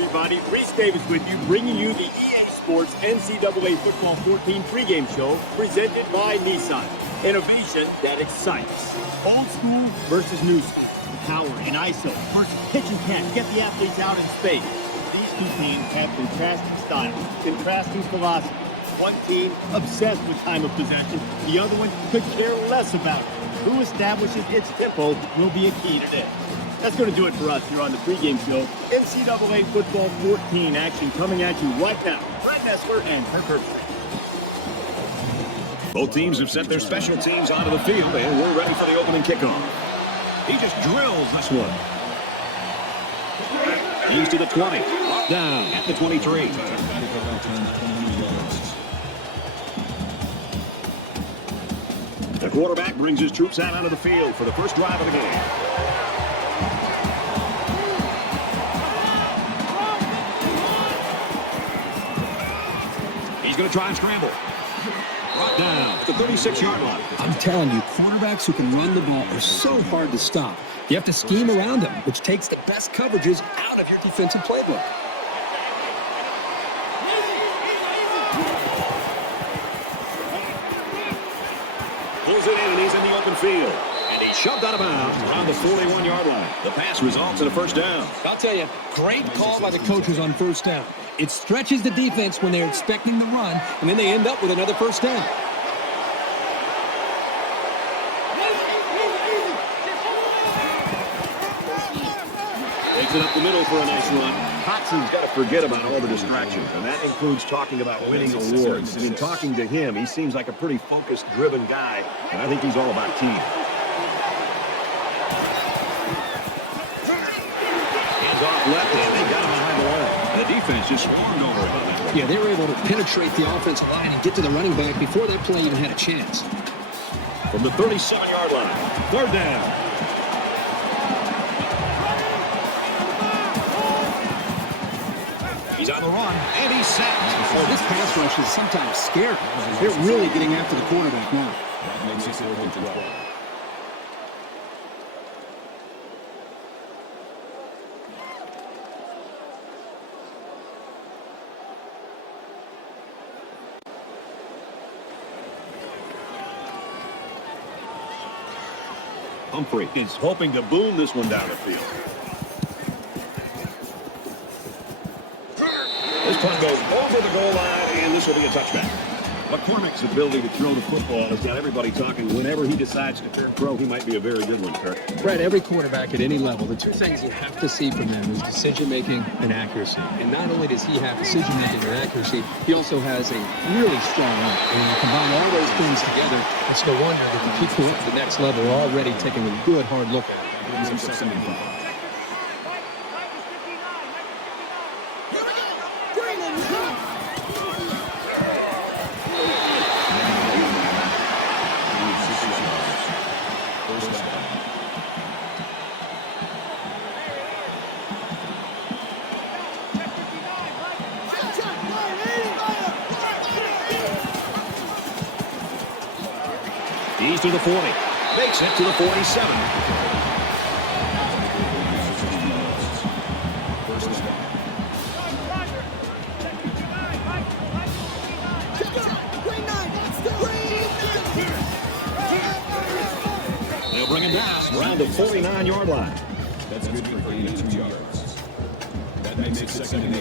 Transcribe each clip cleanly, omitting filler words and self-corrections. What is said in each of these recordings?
everybody. Reese Davis with you, bringing you the EA Sports NCAA Football 14 pregame show presented by Nissan. Innovation that excites. Old school versus new school. Power in ISO versus pitch and catch. Get the athletes out in space. These two teams have contrasting styles, contrasting philosophy. One team obsessed with time of possession. The other one could care less about it. Who establishes its tempo will be a key today. That's going to do it for us here on the pregame show. NCAA Football 14 action coming at you right now. Brett Nessler and Kirk Herbstreit. Both teams have sent their special teams onto the field, and we're ready for the opening kickoff. He just drills this one. He's to the 20. Down at the 23. The quarterback brings his troops out onto the field for the first drive of the game. He's going to try and scramble. Brought down at the 36-yard line. I'm telling you, quarterbacks who can run the ball are so hard to stop. You have to scheme around them, which takes the best coverages out of your defensive playbook. Pulls it in, and he's in the open field. And he's shoved out of bounds around the 41-yard line. The pass results in a first down. I'll tell you, great call by the coaches on first down. It stretches the defense when they're expecting the run, and then they end up with another first down. Takes it up the middle for a nice run. Hotson's got to forget about all the distractions, and that includes talking about winning awards. I mean, talking to him, he seems like a pretty focused, driven guy, and I think he's all about team. Hands off left, and they got him behind the line. The defense just swarmed over him. Yeah, they were able to penetrate the offensive line and get to the running back before that play even had a chance. From the 37-yard line, third down. He's on the run, and he's sacked. Oh, this pass rush is sometimes scary. They're really getting after the quarterback now. That makes it 4th and 12. Humphrey is hoping to boom this one down the field. This punt goes over the goal line, and this will be a touchback. McCormick's ability to throw the football has got everybody talking. Whenever he decides to turn pro, he might be a very good one, Kirk. Brett, every quarterback at any level, the two things you have to see from them is decision-making and accuracy. And not only does he have decision-making and accuracy, he also has a really strong arm. And when you combine all those things together, it's no wonder that the people at the next level are already taking a good, hard look at it. He's to the 40. Makes it to the 47. They'll bring him down around the 49-yard line. That's good for 82 yards. That makes it 2nd and 8.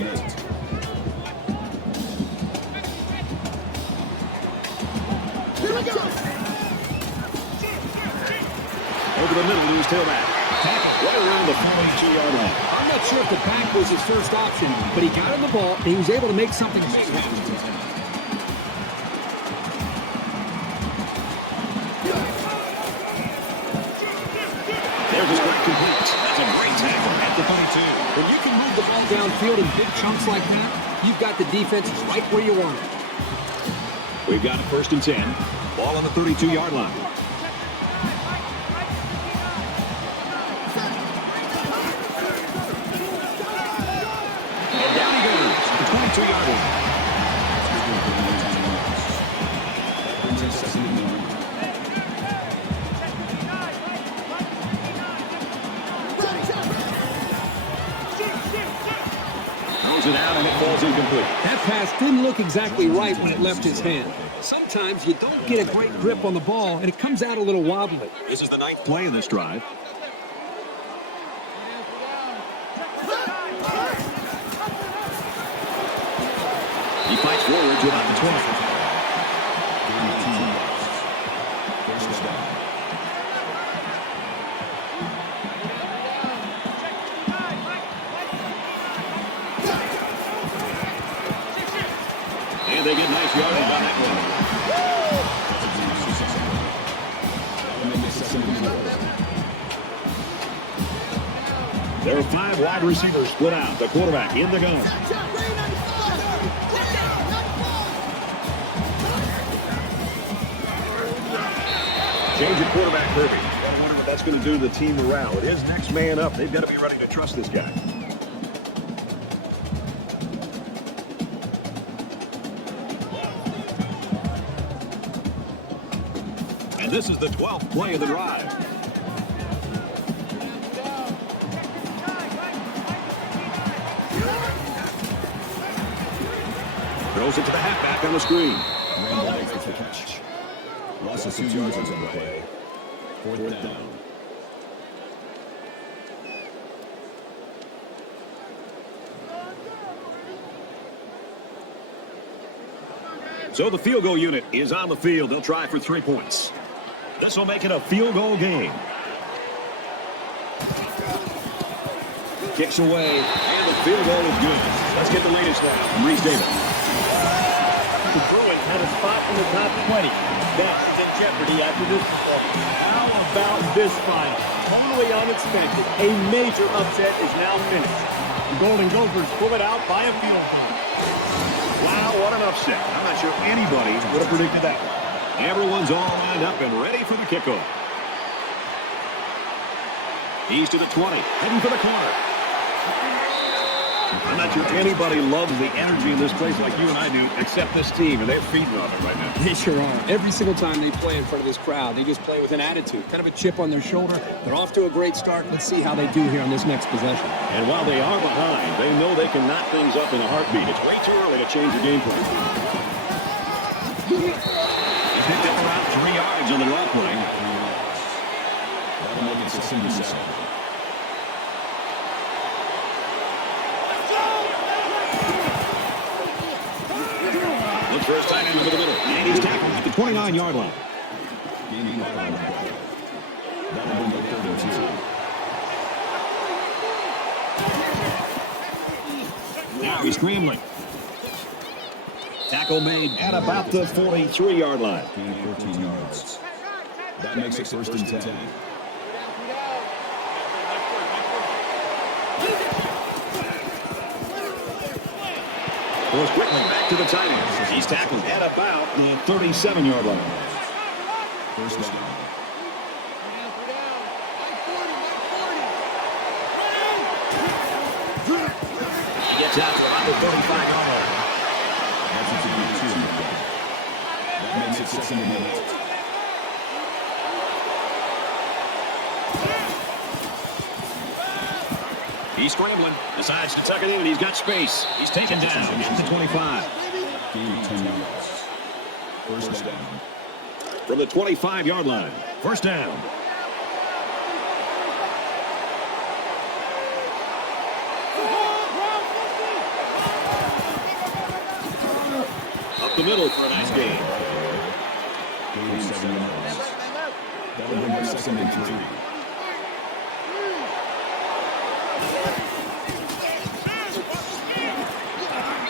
Over the middle to his tailback. Tackle right around the 42-yard line. I'm not sure if the back was his first option, but he got him the ball, and he was able to make something of it. There's a strike complete. That's a great tackle at the 22. When you can move the ball downfield in big chunks like that, you've got the defense right where you want it. We've got it 1st and 10. Ball on the 32-yard line. And down he goes. The 22-yard line. incomplete. That pass didn't look exactly right when it left his hand. Sometimes you don't get a great grip on the ball, and it comes out a little wobbly. This is the 9th play of this drive. He fights forward to about the 20. First down. And they get nice yardage on that one. There are 5 wide receivers split out. The quarterback in the gun. Change of quarterback, Kirby. I wonder what that's going to do to the team morale. It is next man up. They've got to be ready to trust this guy. And this is the 12th play of the drive. Throws it to the halfback on the screen. Randall makes the catch. Loss of 2 yards on the play. 4th down. So the field goal unit is on the field. They'll try for 3 points. This will make it a field goal game. Kicks away, and the field goal is good. Let's get the latest now from Reese Davis. The Bruins had a spot in the top 20. That is in jeopardy after this performance. How about this final? Totally unexpected. A major upset is now finished. The Golden Gophers pull it out by a field goal. Wow, what an upset. I'm not sure anybody would have predicted that one. Everyone's all lined up and ready for the kickoff. He's to the 20, heading for the corner. I'm not sure anybody loves the energy in this place like you and I do, except this team, and they're feeding on it right now. They sure are. Every single time they play in front of this crowd, they just play with an attitude, kind of a chip on their shoulder. They're off to a great start. Let's see how they do here on this next possession. And while they are behind, they know they can knock things up in a heartbeat. It's way too early to change the game plan. He picked up around 3 yards on the draw play. That'll make it 6-7. Looks for his tight end over the middle. And he's tackled at the 29-yard line. Gaining 5 on the play. That'll bring up 32. Now he's scrambling. Tackle made at about the 43-yard line. Gaining 14 yards. That makes it 1st and 10. Goes quickly back to the tight end. He's tackled at about the 37-yard line. 1st down. He gets out to about the 35-yard line. That's what you do, 2 on the play. That makes it 2nd and 8. He's scrambling. Decides to tuck it in, and he's got space. He's taken down at the 25. Gaining 10 yards. 1st down. From the 25-yard line. 1st down. Up the middle for a nice game. Gaining 7 yards. That'll bring up 2nd and 3.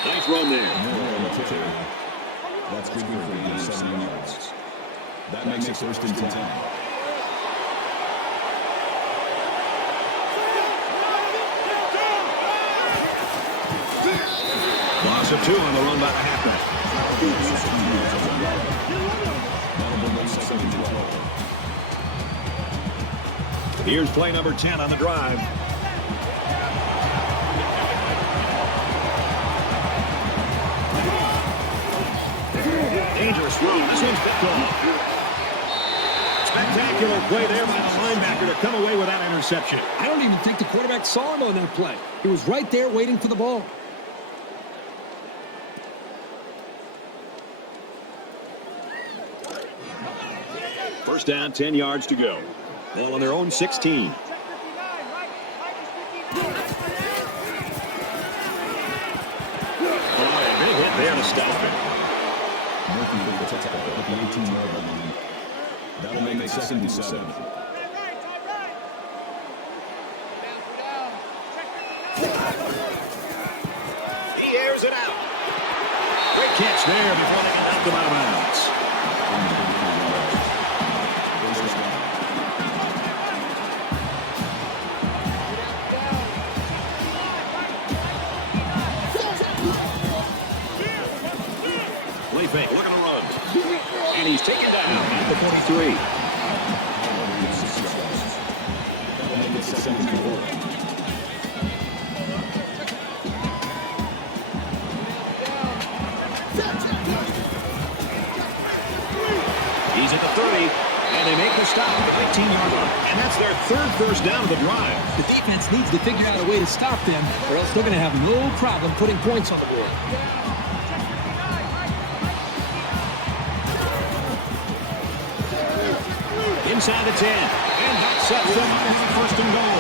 Nice run there. That's good for a gain of 7 yards. That makes it 1st and 10. Loss of 2 on the run by the halfback. That'll bring up 2nd and 12. Here's play number 10 on the drive. Dangerous throw. This one's picked off. Spectacular play there by the linebacker to come away with that interception. I don't even think the quarterback saw him on that play. He was right there waiting for the ball. First down, 10 yards to go. Ball on their own 16. Big hit there to stop it. That'll make it 2nd and 7. He airs it out. Great catch there before they get knocked him out of bounds. Play fake, looking to run. And he's taken down at the 43. That'll make it 2nd and 4. He's at the 30, and they make the stop at the 15-yard line. And that's their 3rd first down of the drive. The defense needs to figure out a way to stop them, or else they're going to have no problem putting points on the board. Inside the 10, and that sets them up for 1st and goal.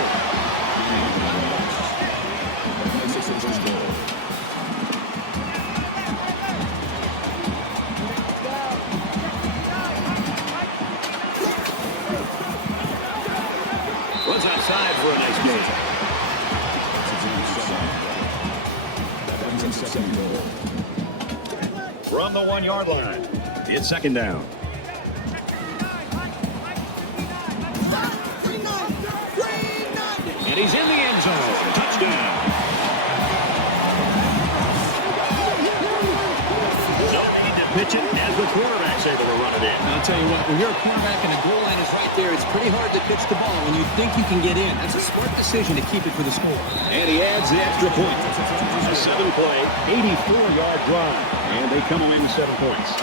Runs outside for a nice gain. From the 1-yard line, it's 2nd down. And he's in the end zone. Touchdown. No need to pitch it as the quarterback's able to run it in. I'll tell you what, when you're a quarterback and the goal line is right there, it's pretty hard to pitch the ball when you think you can get in. That's a smart decision to keep it for the score. And he adds the extra point. A 7-play, 84-yard drive. And they come away with 7 points.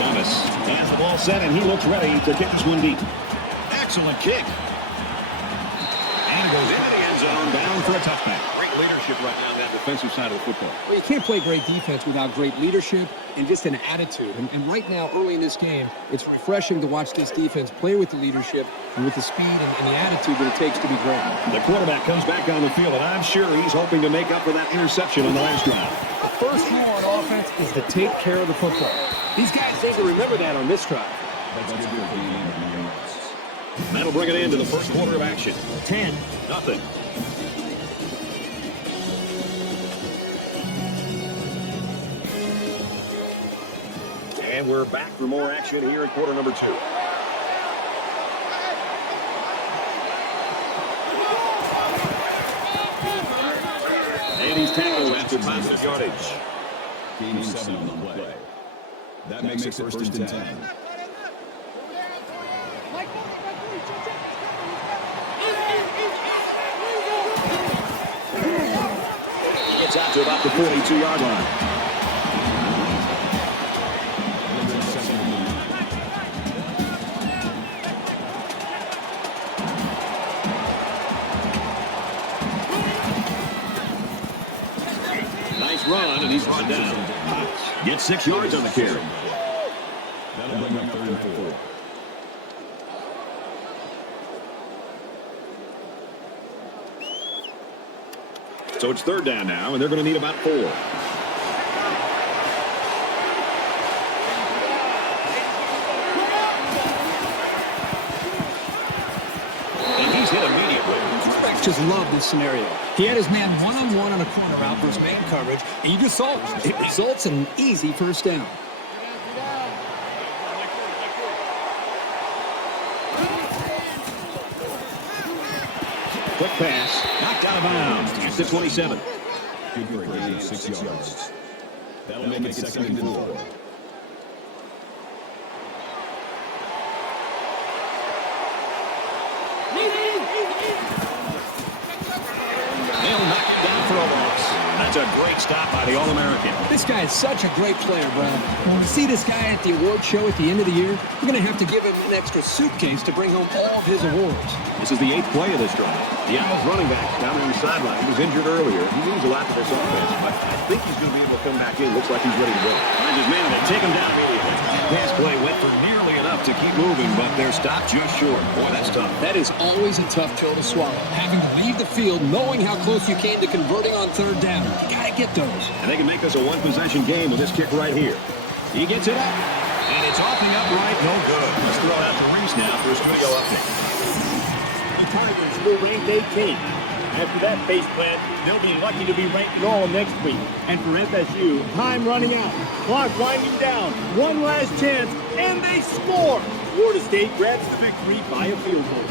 Thomas has the ball set, and he looks ready to kick this one deep. Excellent kick. And goes into the end zone, down for a touchback. Great leadership right now on that defensive side of the football. Well, you can't play great defense without great leadership and just an attitude. And right now, early in this game, it's refreshing to watch this defense play with the leadership and with the speed and the attitude that it takes to be great. The quarterback comes back on the field, and I'm sure he's hoping to make up for that interception on the last drive. The first rule on offense is to take care of the football. These guys need to remember that on this drive. That'll bring it into the first quarter of action. 10-0. And we're back for more action here in quarter number 2. And he's tackled after positive yardage. Gaining 7 on the play. That makes it 1st and 10. Gets out to about the 42-yard line. Nice run, and he's brought down. Gets 6 yards on the carry. That'll bring up 3rd and 4. So it's 3rd down now, and they're going to need about 4. And he's hit immediately. Quarterbacks just love this scenario. He had his man one-on-one on a corner route for his main coverage, and you just saw it. It results in an easy first down. Quick pass, knocked out of bounds. It's the 27. Good for a gain of 6 yards. That'll make it 2nd and 4. They'll knock him down for a loss. That's a great stop by the All-American. This guy is such a great player, Brian. When we see this guy at the award show at the end of the year, we're going to have to give him an extra suitcase to bring home all of his awards. This is the 8th play of this drive. The Owls running back down on the sideline. He was injured earlier. He means a lot to this offense, but I think he's going to be able to come back in. Looks like he's ready to go. I just managed to take him down immediately. That pass play went for nearly enough to keep moving, but they're stopped just short. Boy, that's tough. That is always a tough pill to swallow. Having to leave the field knowing how close you came to converting on third down. Gotta get those. And they can make this a one-possession game with this kick right here. He gets it up, and it's off the upright. No good. Let's throw it out to Reese now for a studio update. The Tigers will rank 18. After that face plant, they'll be lucky to be ranked all next week. And for FSU, time running out, clock winding down, one last chance, and they score! Florida State grabs the victory by a field goal.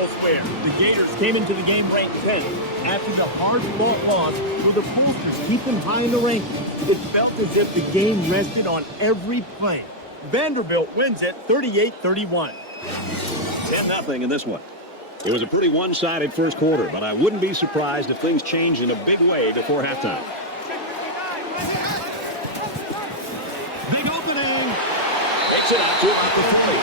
Elsewhere, the Gators came into the game ranked 10th. After the hard-fought loss, will the pollsters keep them high in the rankings? It felt as if the game rested on every play. Vanderbilt wins it 38-31. 10-0 in this one. It was a pretty one-sided first quarter, but I wouldn't be surprised if things changed in a big way before halftime. Big opening. Takes it out to about the 40.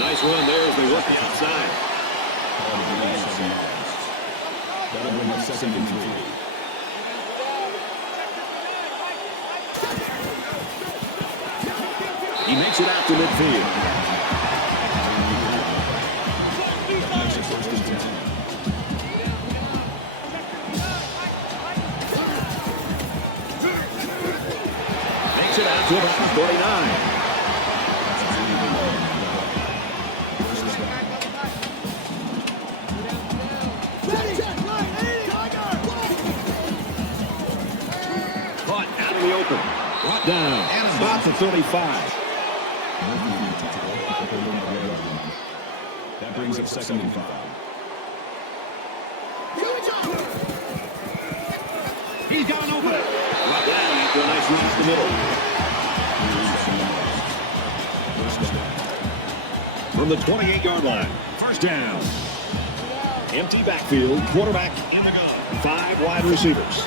Nice run there as they work the outside. That'll bring up 2nd and 3. He makes it out to midfield. Makes it 1st and 10. Makes it out to about 39. Brought down and about to 35. That brings up 2nd and 5. He's gone over it. Brought down after a nice run up the middle. From the 28-yard line, 1st down. Empty backfield, quarterback in the gun. 5 wide receivers.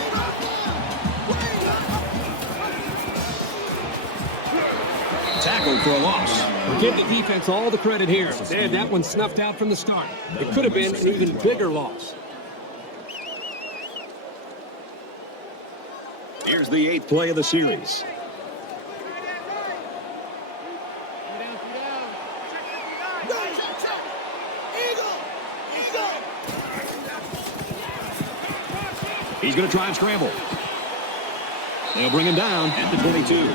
Tackled for a loss. We'll give the defense all the credit here. They had that one snuffed out from the start. It could have been an even bigger loss. Here's the 8th play of the series. He's going to try and scramble. They'll bring him down at the 22.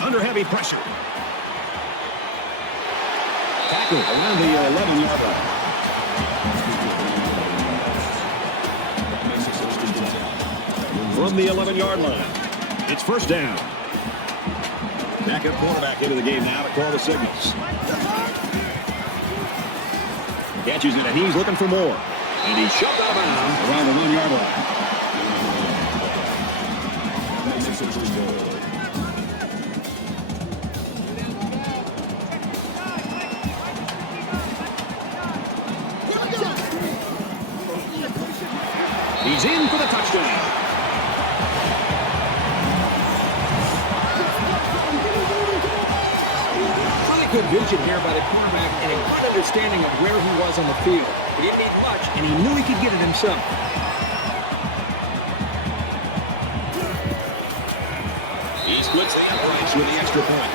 Under heavy pressure. Tackle around the 11-yard line. From the 11-yard line, it's 1st down. Backup quarterback into the game now to call the signals. Catches it, and he's looking for more. And he's shoved out of bounds around the 1-yard line. He's in for the touchdown. Really good vision here by the quarterback and a good understanding of where he was on the field. He didn't need much, and he knew he could get it himself. He splits the uprights with the extra point.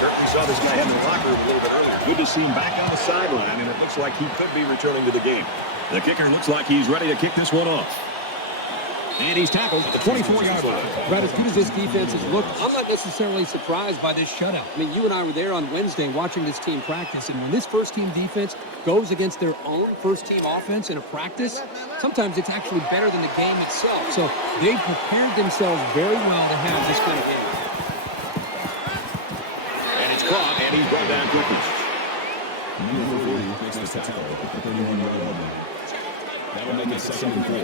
Curtin saw this guy in the locker room a little bit earlier. Good to see him back on the sideline, and it looks like he could be returning to the game. The kicker looks like he's ready to kick this one off. And he's tackled at the 24-yard line. About as good as this defense has looked, I'm not necessarily surprised by this shutout. I mean, you and I were there on Wednesday watching this team practice, and when this first-team defense goes against their own first-team offense in a practice, sometimes it's actually better than the game itself. So they've prepared themselves very well to have this kind of game. And it's caught, and he's brought down quickly. Number 40 makes the tackle at the 31-yard line. That would make it 2nd and 4.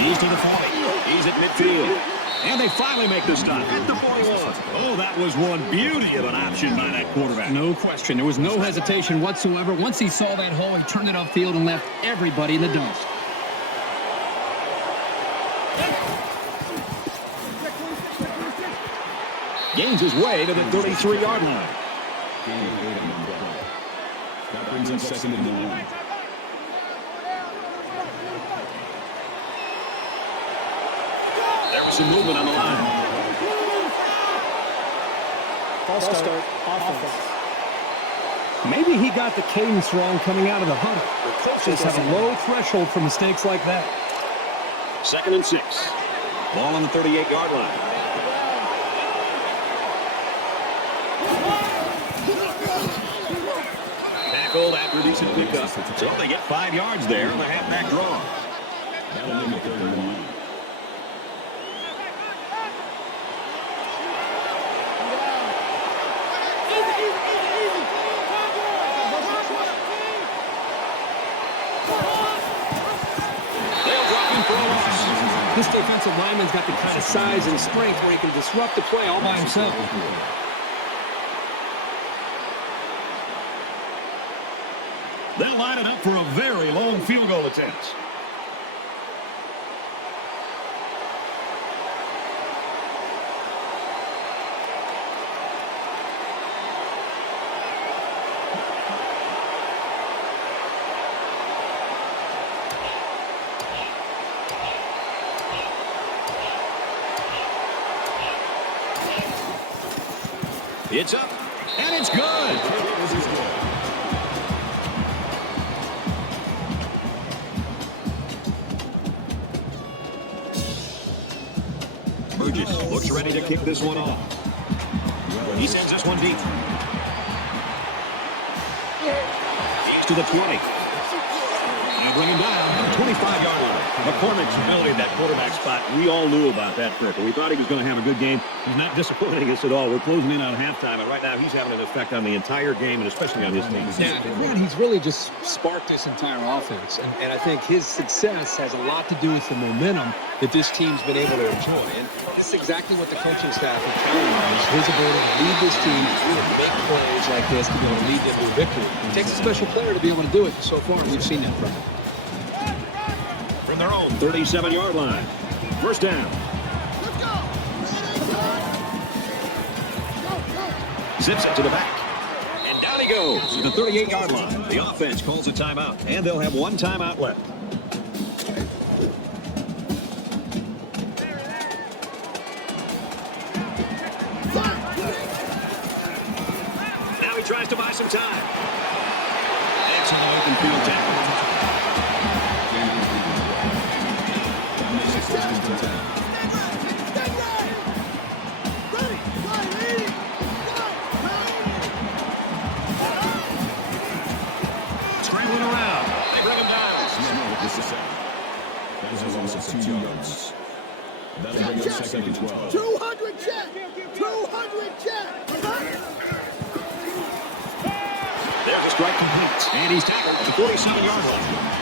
He's to the 40. He's at midfield. And they finally make the stop at the 41. Oh, that was one beauty of an option by that quarterback. No question. There was no hesitation whatsoever. Once he saw that hole, he turned it upfield and left everybody in the dust. Gains his way to the 33-yard line. That brings up 2nd and 1. There was some movement on the line. False start. Offense. Maybe he got the cadence wrong coming out of the huddle. The coaches have a low threshold for mistakes like that. 2nd and 6. Ball on the 38-yard line. Tackled after a decent pickup. So they get 5 yards there on the halfback draw. That'll make it 3rd and 1. This defensive lineman's got the kind of size and strength where he can disrupt the play all by himself. They'll line it up for a very long field goal attempt. It's up, and it's good. Burgess looks ready to kick this one off. He sends this one deep. He's to the 20. Now bring him down, 25-yard line. McCormick's really in that quarterback spot. We all knew about that, Fricka. We thought he was going to have a good game. He's not disappointing us at all. We're closing in on halftime, and right now he's having an effect on the entire game, and especially on his team. Yeah, man, he's really just sparked this entire offense. And I think his success has a lot to do with the momentum that this team's been able to enjoy. And that's exactly what the coaching staff are counting on, is his ability to lead this team and make plays like this to be able to lead them to a victory. It takes a special player to be able to do it. So far, we've seen that from him. From their own 37-yard line. First down. Zips it to the back. And down he goes to the 38-yard line. The offense calls a timeout, and they'll have one timeout left. Now he tries to buy some time. It's an open field tackle. Scrambling around. They bring him down. That is a loss of 2 yards. That'll bring up 2nd and 12. 200 check! 200 check! There's a strike complete. And he's tackled at the 47-yard line.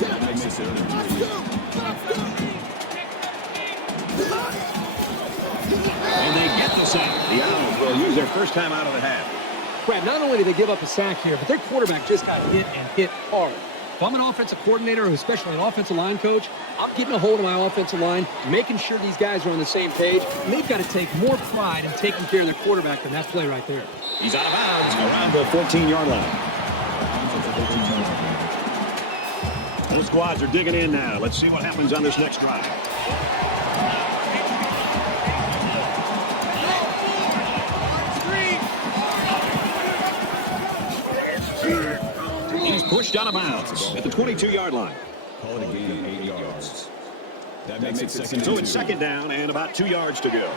That makes it 3rd and 3. And they get the sack. The Owls will use their first time out of the half. Brad, not only did they give up a sack here, but their quarterback just got hit and hit hard. If I'm an offensive coordinator, or especially an offensive line coach, I'm keeping a hold of my offensive line, making sure these guys are on the same page, and they've got to take more pride in taking care of their quarterback than that play right there. He's out of bounds around the 14-yard line. Both squads are digging in now. Let's see what happens on this next drive. He's pushed out of bounds at the 22-yard line. Call it a gain of 8 yards. That makes it 2nd and 2. So it's second down and about 2 yards to go.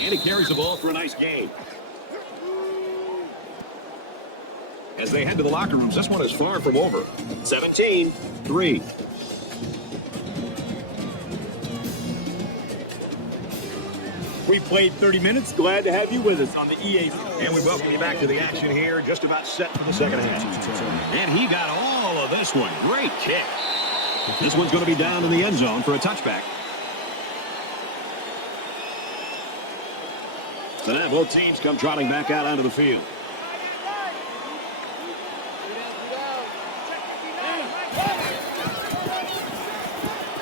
And he carries the ball for a nice gain. As they head to the locker rooms, this one is far from over. 17-3. We played 30 minutes. Glad to have you with us on the EA. And we welcome you back to the action here. Just about set for the second half. And he got all of this one. Great kick. This one's going to be down in the end zone for a touchback. So now both teams come trotting back out onto the field.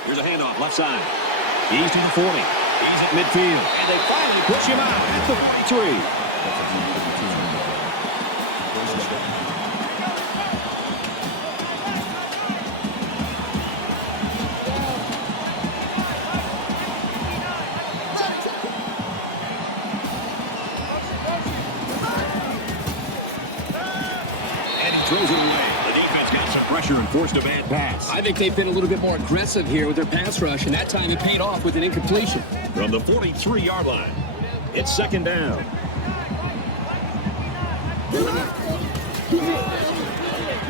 Here's a handoff, left side. He's to the 40. He's at midfield. And they finally push him out at the 43. Throws it away. The defense got some pressure and forced a bad pass. I think they've been a little bit more aggressive here with their pass rush, and that time it paid off with an incompletion. From the 43-yard line, it's second down.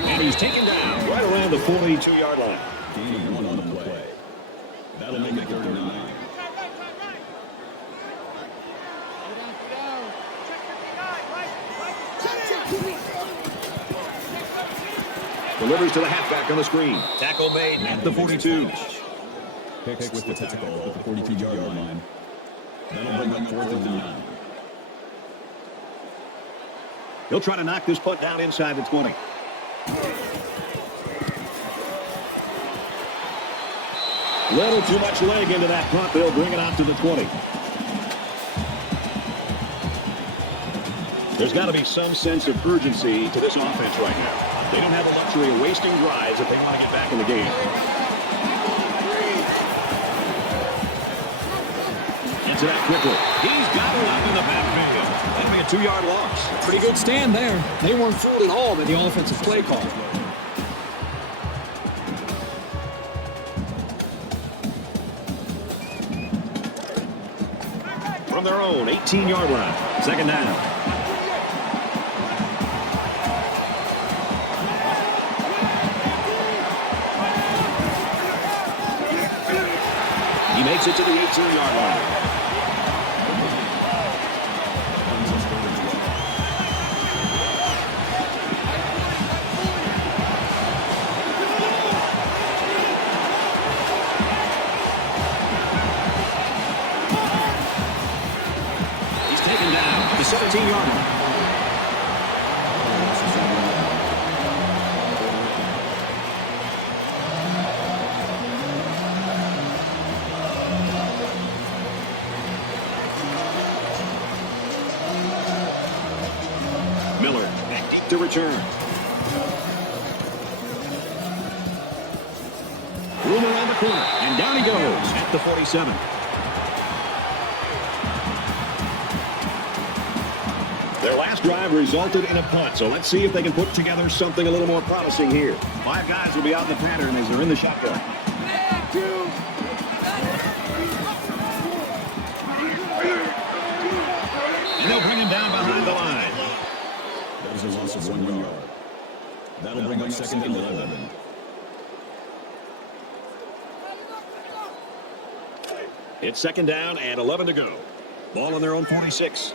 And he's taken down right around the 42-yard line. Gain of 1 on the play. That'll make it 3rd and 9. Delivers to the halfback on the screen. Tackle made at the 42. Picks with the tackle at the 42-yard line. That'll bring up 4th and 9. He'll try to knock this punt down inside the 20. Little too much leg into that punt. They'll bring it out to the 20. There's got to be some sense of urgency to this offense right now. They don't have the luxury of wasting drives if they want to get back in the game. Gets it out quickly. He's got it up in the backfield. That'll be a 2-yard loss. Pretty good stand there. They weren't fooled at all by the offensive play call. From their own 18-yard line. Second down. He makes it to the 18-yard line. He's taken down at the 17-yard line. To return. Room around the corner, and down he goes at the 47. Their last drive resulted in a punt, so let's see if they can put together something a little more promising here. 5 guys will be out in the pattern as they're in the shotgun. And they'll bring him down behind the line. There's a loss of 1 yard. That'll bring up 2nd and 11. It's second down and 11 to go. Ball on their own 46.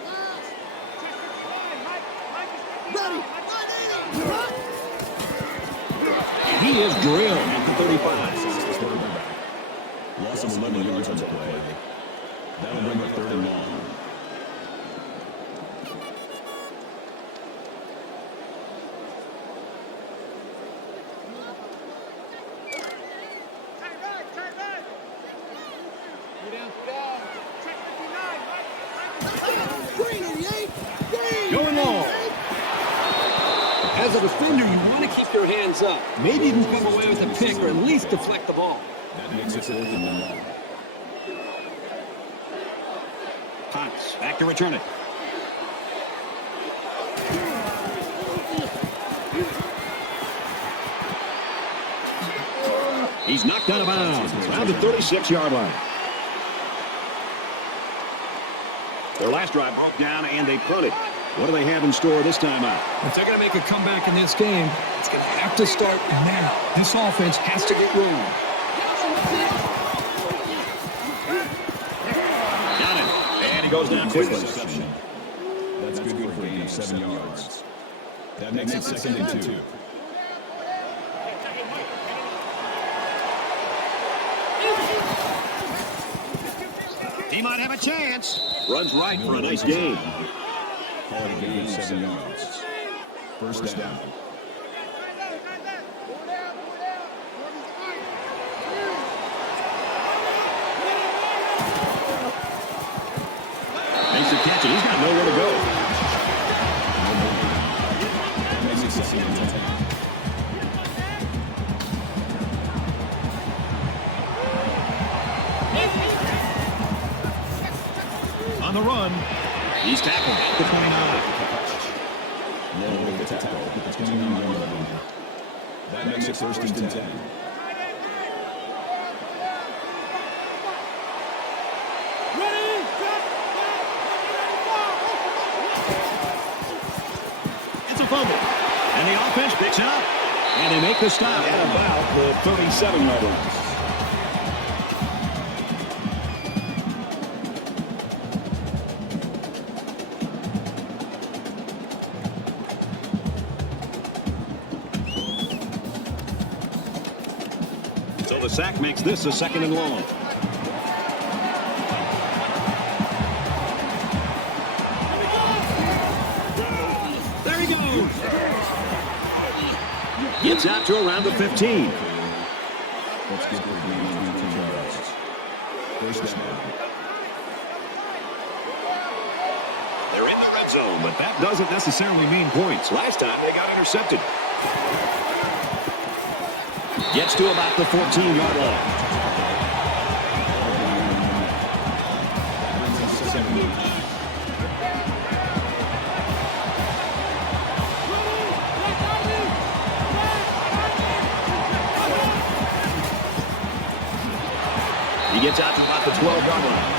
He is drilled at the 35. Loss of 11 yards on the play. That'll bring up 3rd and long. Going long. As a defender, you want to keep your hands up. Maybe you can come away with a pick or at least deflect the ball. That makes it 4th and 1. Potts back to return it. He's knocked out of bounds around the 36-yard line. Their last drive broke down and they punted. What do they have in store this time out? If they're going to make a comeback in this game, it's going to have to start now. This offense has to get rolling. Got it. And he goes down quickly. That's good for a gain of 7 yards. That makes it 2nd and 2. He might have a chance. Runs right for a nice gain. Call it a gain of 7 yards. First down. Makes the catch, and he's got nowhere to go. That makes it 2nd and 10. On the run. He's tackled at the 29. Low with the tackle at the 29-yard line. That makes it 1st and 10. It's a fumble. And the offense picks it up. And they make the stop at about the 37-yard line. So the sack makes this a 2nd and long. There he goes. Gets out to around the 15. That's good for a gain of 22 yards. First down. They're in the red zone, but that doesn't necessarily mean points. Last time they got intercepted. Gets to about the 14-yard line. He gets out to about the 12-yard line.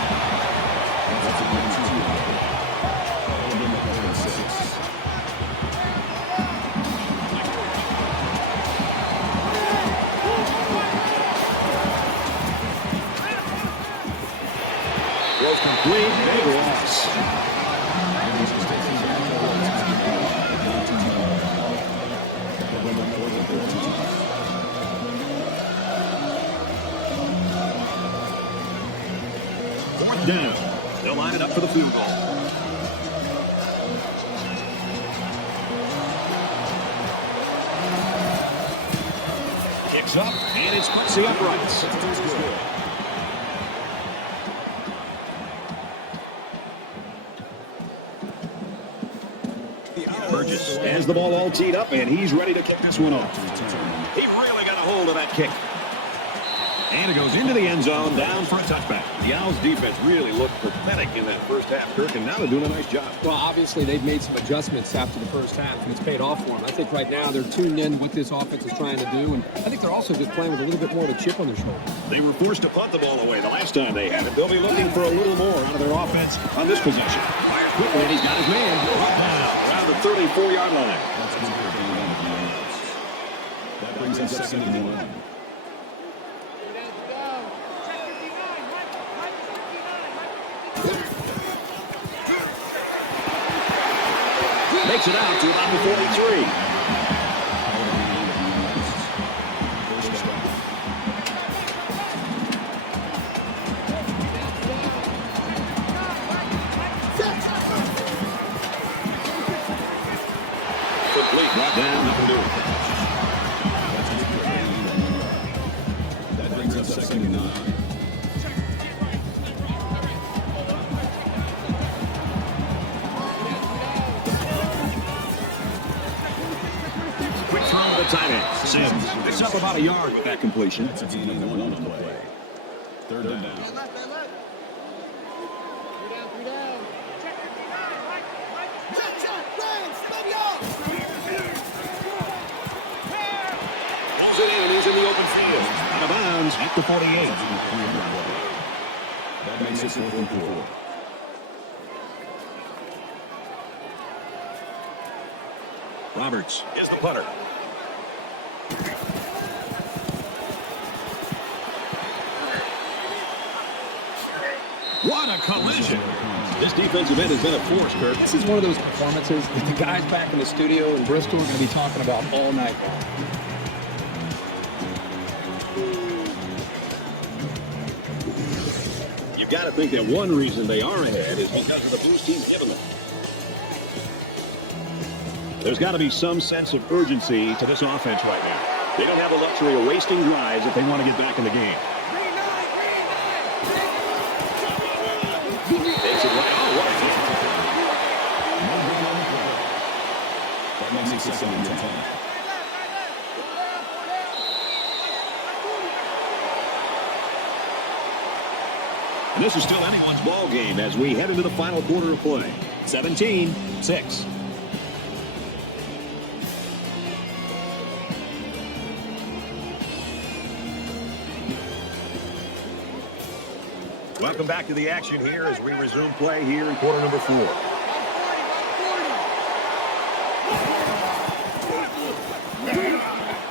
Throws complete, big loss. Fourth down. They'll line it up for the field goal. Kicks up, and it splits the uprights. Burgess has the ball all teed up, and he's ready to kick this one off. He really got a hold of that kick. And it goes into the end zone, down for a touchback. The Owls' defense really looked pathetic in that first half, Kirk, and now they're doing a nice job. Well, obviously, they've made some adjustments after the first half, and it's paid off for them. I think right now they're tuned in what this offense is trying to do, and I think they're also just playing with a little bit more of a chip on their shoulder. They were forced to punt the ball away the last time they had it. They'll be looking for a little more out of their offense on this possession. Fires quickly, and he's got his man right now around the 34-yard line. That brings us 2nd and 1. Makes it out to about the 43. Complete, brought down, nothing doing. That brings us 2nd and 9. Quick throw to the tight end. Sims picks up about a yard with that completion. That's a gain of 1 on the play. 3rd down. He's in the open field. Out of bounds at the 48. That makes it 4th and 4. Roberts is the punter. What a collision. This defensive end has been a force, Kirk. This is one of those performances that the guys back in the studio in Bristol are going to be talking about all night long. You've got to think that one reason they are ahead is because of the boost he's given them. There's got to be some sense of urgency to this offense right now. They don't have the luxury of wasting drives if they want to get back in the game. Takes it right. Oh, what a hit. That makes it 2nd and 10. And this is still anyone's ball game as we head into the final quarter of play. 17-6. Welcome back to the action here as we resume play here in quarter number 4.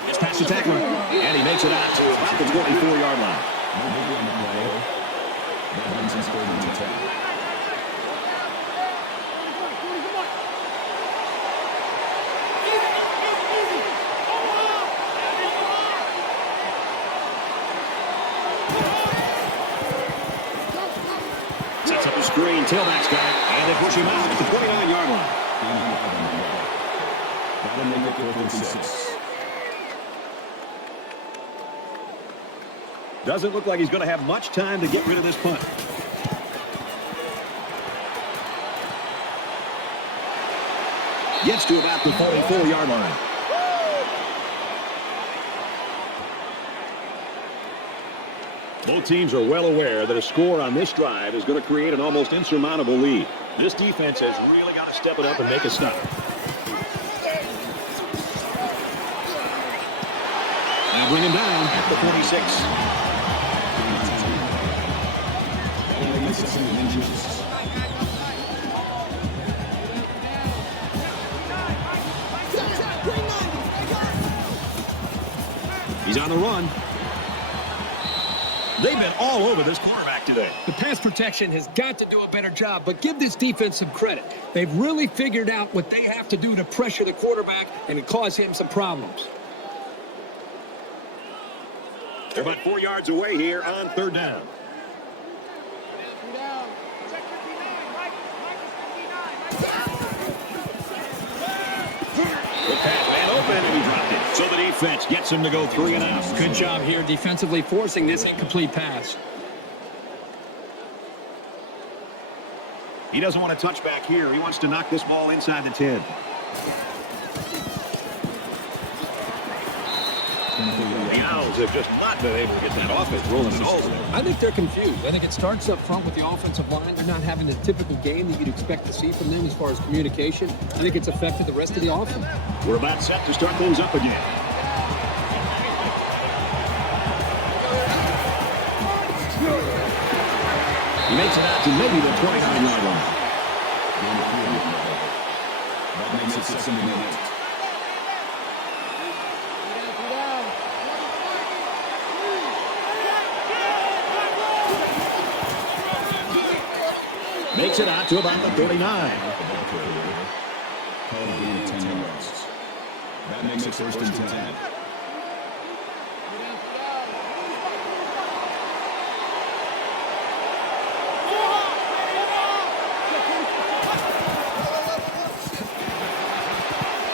It's past the tackler, and he makes it out to about the 24-yard line. That brings us 3rd and 10. Sets up a screen, tailback's got it, and they push him out at the 29-yard line. That'll make it 4th and 6. Doesn't look like he's going to have much time to get rid of this punt. Gets to about the 44-yard line. Both teams are well aware that a score on this drive is going to create an almost insurmountable lead. This defense has really got to step it up and make a stop. Now bring him down at the 46. He's on the run. They've been all over this quarterback today. The pass protection has got to do a better job, but give this defense some credit. They've really figured out what they have to do to pressure the quarterback and cause him some problems. They're about 4 yards away here on 3rd down. The pass man open, and he dropped it. So the defense gets him to go 3 and out. Good job here defensively forcing this incomplete pass. He doesn't want to touch back here. He wants to knock this ball inside the 10. The Owls have just not been able to get that offense rolling at all. I think they're confused. I think it starts up front with the offensive line. They're not having the typical game that you'd expect to see from them as far as communication. I think it's affected the rest of the offense. We're about set to start things up again. He makes it out to maybe the 29-yard line. That makes it 2nd and 8. Makes it out to about the 39. Call a gain of 10 yards. That makes it 1st and 10.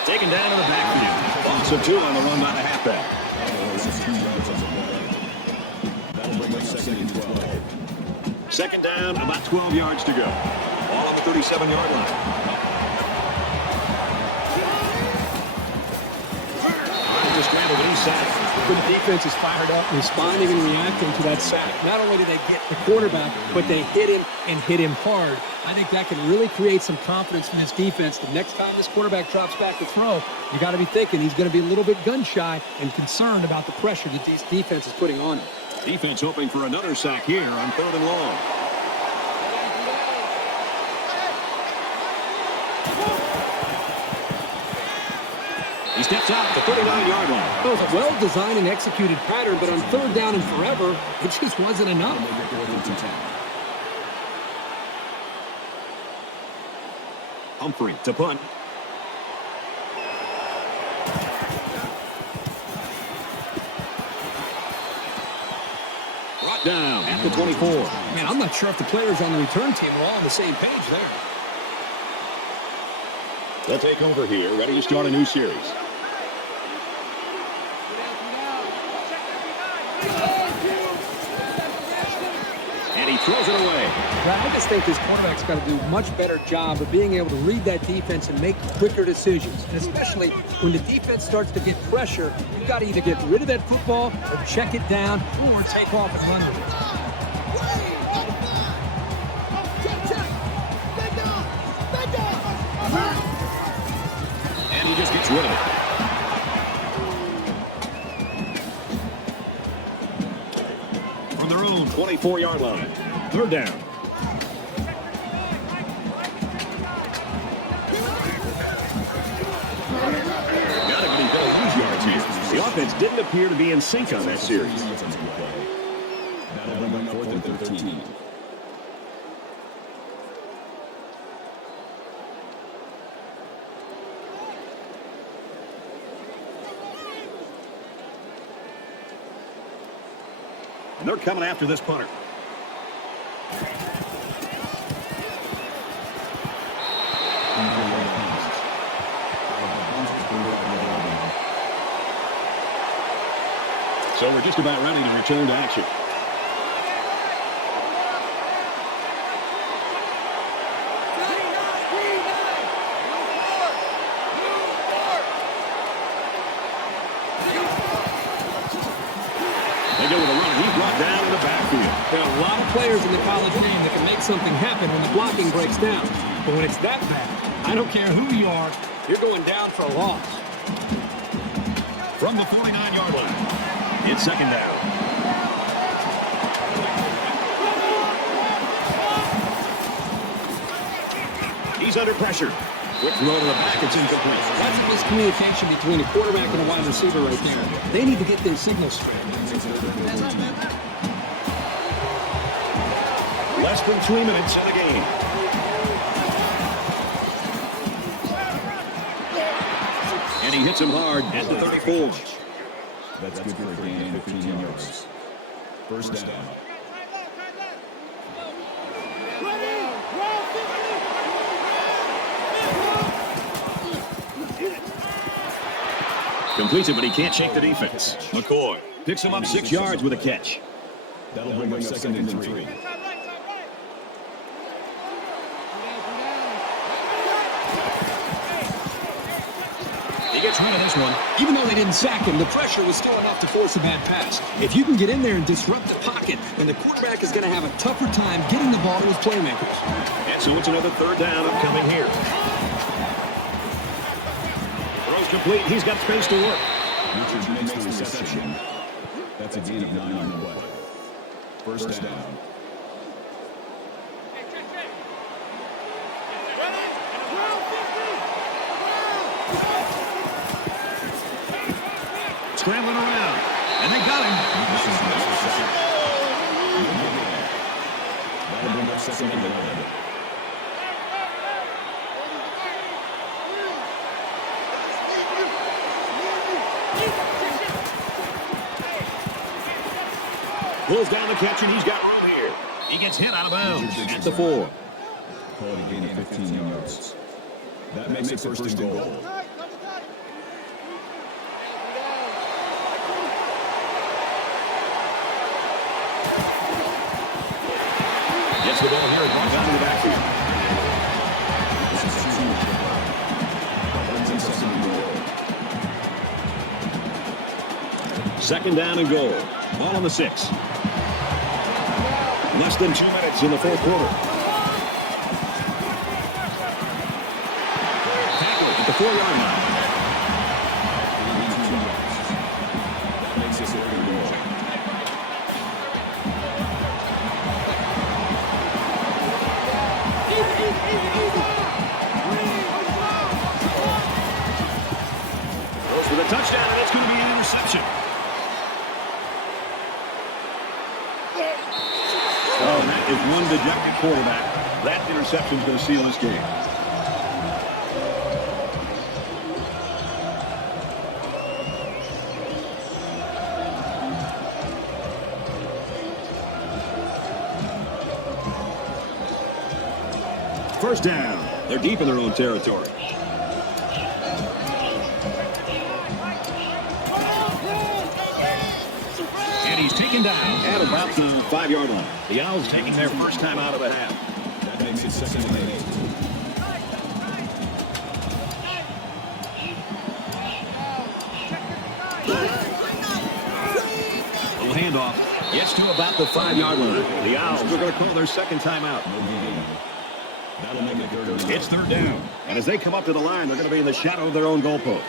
Taken down in the backfield. Loss of 2 on the run by the halfback. That'll bring us 2nd and 12. 2nd down, about 12 yards to go. Ball on the 37-yard line. Trying to scramble inside. The defense is fired up, responding and reacting to that sack. Not only did they get the quarterback, but they hit him and hit him hard. I think that can really create some confidence in this defense. The next time this quarterback drops back to throw, you got to be thinking he's going to be a little bit gun-shy and concerned about the pressure that this defense is putting on him. Defense hoping for another sack here on 3rd and long. He steps out at the 39-yard line. It was a well-designed and executed pattern, but on 3rd down and forever, it just wasn't enough. Humphrey to punt. Brought down at the 24. Man, I'm not sure if the players on the return team are all on the same page there. They'll take over here, ready to start a new series. And he throws it away. I just think this quarterback's got to do a much better job of being able to read that defense and make quicker decisions. And especially when the defense starts to get pressure, you've got to either get rid of that football or check it down or take off and run with it. And he just gets rid of it. From their own 24-yard line. Third down. Got him, but he's going to lose yards here. The offense didn't appear to be in sync on that series. That'll bring up 4th and 13. And they're coming after this punter. So we're just about ready to return to action. They go with a run. He's brought down in the backfield. There are a lot of players in the college game that can make something happen when the blocking breaks down. But when it's that bad, I don't care who you are, you're going down for a loss. From the 49-yard line. It's second down. He's under pressure. Quick throw to the back. It's incomplete. That's a miscommunication between a quarterback and a wide receiver right there. They need to get their signals straight. Less than 3 minutes in the game. And he hits him hard at the 34. That's good for a gain of 15 yards. First down. Completes it, but he can't shake the defense. McCoy picks him up 6 yards with a catch. That'll bring up 2nd and 3. He gets rid of this one. Even though they didn't sack him, the pressure was still enough to force a bad pass. If you can get in there and disrupt the pocket, then the quarterback is going to have a tougher time getting the ball to his playmakers. And so it's another third down upcoming here. Throws complete. He's got space to work. Richards makes the reception. That's a gain of 9 on the play. First down. Scrambling around. And they got him. That'll bring up 2nd and 11. Pulls down the catch, and he's got room here. He gets hit out of bounds at the 4. Call it a gain of 15 yards. That makes it first and goal. Gets the ball here and runs out of the backfield. Second down and goal. Ball on the 6. Less than 2 minutes in the fourth quarter. Tackle at the 4-yard line. Makes this 3rd and goal. Goes for the touchdown, and it's going to be an interception. Oh, that is one dejected quarterback. That interception is going to seal this game. first down. They're deep in their own territory. And he's taken down at about the 5-yard line. The Owls taking their first time out of the half. That makes it 2nd and 8. Little handoff. Gets to about the 5-yard line. The Owls are going to call their second timeout. That'll make it 3rd and 9. It's 3rd down. And as they come up to the line, they're going to be in the shadow of their own goalpost.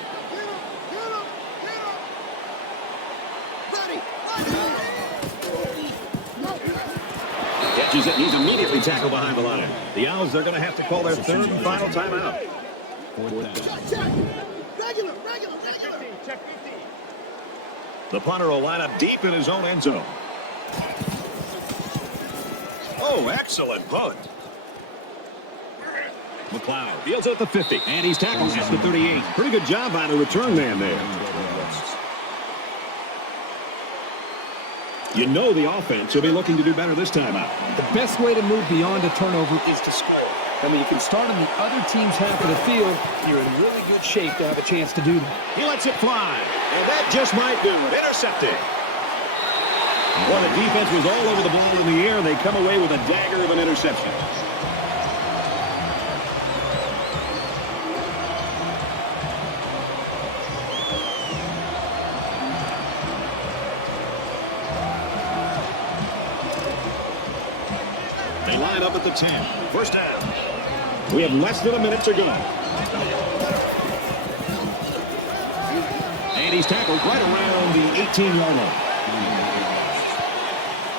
Catches it. He's immediately tackled behind the line. The Owls, they're going to have to call their 3rd and final timeout. 4th down. Regular. The punter will line up deep in his own end zone. Oh, excellent punt. McLeod fields it at the 50, and he's tackled at the 38. Pretty good job by the return man there. You know the offense will be looking to do better this time out. The best way to move beyond a turnover is to score. I mean, you can start on the other team's half of the field. You're in really good shape to have a chance to do that. He lets it fly, and that just might do it. Intercepted. Well, the defense was all over the ball in the air, and they come away with a dagger of an interception. They line up at the 10. First down. We have less than a minute to go. And he's tackled right around the 18-yard line.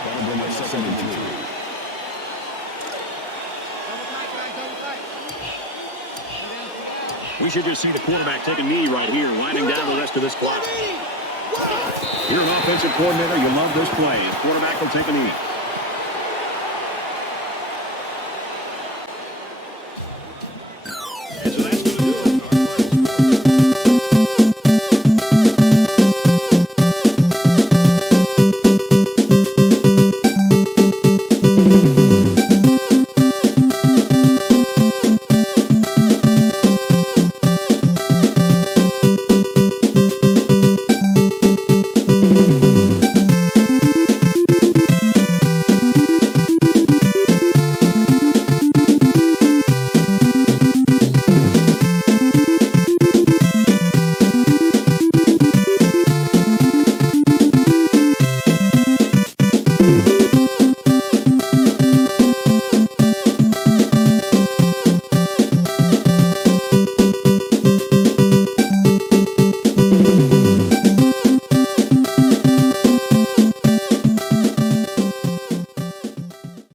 That'll bring it 2nd and 3. We should just see the quarterback take a knee right here, winding down the rest of this clock. You're an offensive coordinator. You love this play. The quarterback will take a knee.